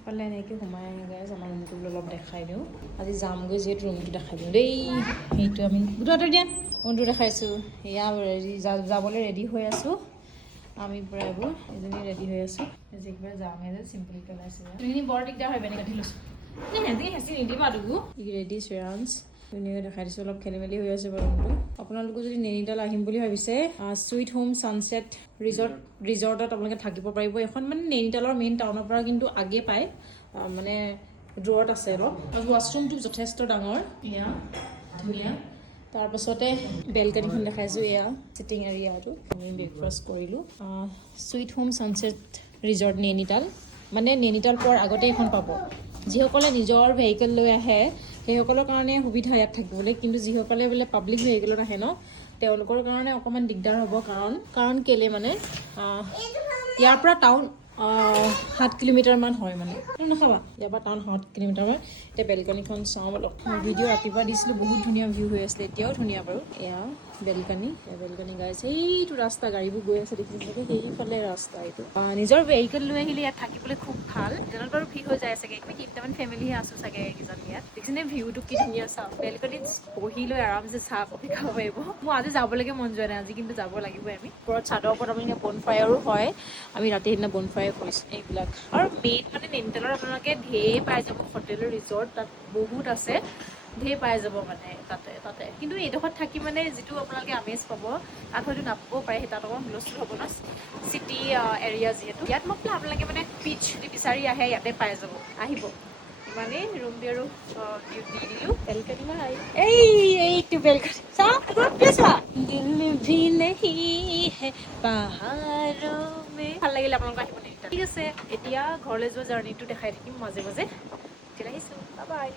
ইফালে এনেকৈ সোমাই আহে গাইজ আমাৰ ৰুমটো অলপ দেখাই দিওঁ আজি যামগৈ যিহেতু ৰুমটো দেখাই দিওঁ দেই সেইটো আমি গোটেই দিয়া ৰুমটো দেখাইছোঁ সেয়া ৰেডি যাবলৈ ৰেডি হৈ আছোঁ আমি প্ৰায় এইবোৰ এজনী ৰেডি হৈ আছোঁ যে কিবা যামে যে চিম্পলকৈ ওলাইছে সেইখিনি বৰ দিগদাৰ হয় বেনে কাটি লৈছোঁ সেনেকৈ হেঁচি নিদিবা দুগু ৰেডি শ্ৰেয়াঞ্চ ধুনীয়াকৈ দেখাই দিছোঁ অলপ খেলি মেলি হৈ আছে বাৰু ৰুমটো আপোনালোকো যদি নৈনিতাল আহিম বুলি ভাবিছে চুইট হোম ছানছেট ৰিজৰ্টত আপোনালোকে থাকিব পাৰিব এখন মানে নৈনিতালৰ মেইন টাউনৰ পৰা কিন্তু আগে পায় মানে দূৰত আছে অলপ আৰু ৱাছৰুমটো যথেষ্ট ডাঙৰ এয়া ধুনীয়া তাৰপাছতে বেলকনিখন দেখাইছোঁ এয়া চিটিং এৰিয়াটো আমি ব্ৰেকফাষ্ট কৰিলোঁ sweet home sunset resort Nainital মানে নৈনিতাল পোৱাৰ আগতে এখন পাব যিসকলে নিজৰ ভেহিকেল লৈ আহে সেইসকলৰ কাৰণে সুবিধা ইয়াত থাকিবলৈ কিন্তু যিসকলে বোলে পাব্লিক ভেহিকেলত আহে ন তেওঁলোকৰ কাৰণে অকণমান দিগদাৰ হ'ব কাৰণ কেলে মানে ইয়াৰ পৰা টাউন 7 কিলোমিটাৰমান হয় মানে নাখাবা ইয়াৰ পৰা টাউন 7 কিলোমিটাৰমান এতিয়া বেলকনিখন চাওঁ অলপ ভিডিঅ' ৰাতিপুৱা দিছিলোঁ বহুত ধুনীয়া ভিউ হৈ আছিলে এতিয়াও ধুনীয়া বাৰু এয়া বেলকনি গাইছে এইটো ৰাস্তা গাড়ীবোৰ গৈ আছে দেখিছে চাগে সেইফালে ৰাস্তা এইটো নিজৰ ভেহিকেল লৈ আহিলে ইয়াত থাকিবলৈ খুব ভাল দিনত বাৰু ভিৰ হৈ যায় চাগে আমি 3টামান ফেমিলিহে আছোঁ চাগে এইকেইজন ইয়াত দেখিছেনে ভিউটো কি ধুনীয়া চাওঁ বেলকনিত বহি লৈ আৰামছে চাহ কফি খাব পাৰিব মোৰ আজি যাবলৈকে মন যোৱা নাই আজি কিন্তু যাব লাগিবই আমি ওপৰত চাদৰ ওপৰত আমি বনফায়াৰো হয় আমি ৰাতি সেইদিনা বনফায়াৰ কৰিছোঁ এইবিলাক আৰু মেইন মানে নৈনিতালত আপোনালোকে ঢেৰ পাই যাব হোটেল ৰিজৰ্ট তাত বহুত আছে ঢেৰ পাই যাব মানে তাতে কিন্তু এইডোখৰত থাকি মানে যিটো আপোনালোকে আমেজ পাব তাত হয়তো নাপাবও পাৰে সেই তাত অকণমান হুলস্থুল হ'ব ন চিটি এৰিয়া যিহেতু ইয়াত মোক আপোনালোকে মানে পিচ যদি বিচাৰি আহে ইয়াতে পাই যাব আহিব ইমানেই ৰুম দি আৰু দি দিলোঁ বেলকনি নাই এইটো বেলকনি চোৱা দিল ভি নেহি হে পাহাৰো মে ভাল লাগিলে আপোনালোক আহিব ঠিক আছে এতিয়া ঘৰলৈ যোৱা জাৰ্ণিটো দেখাই থাকিম মাজে মাজে আহিছোঁ বাই বাই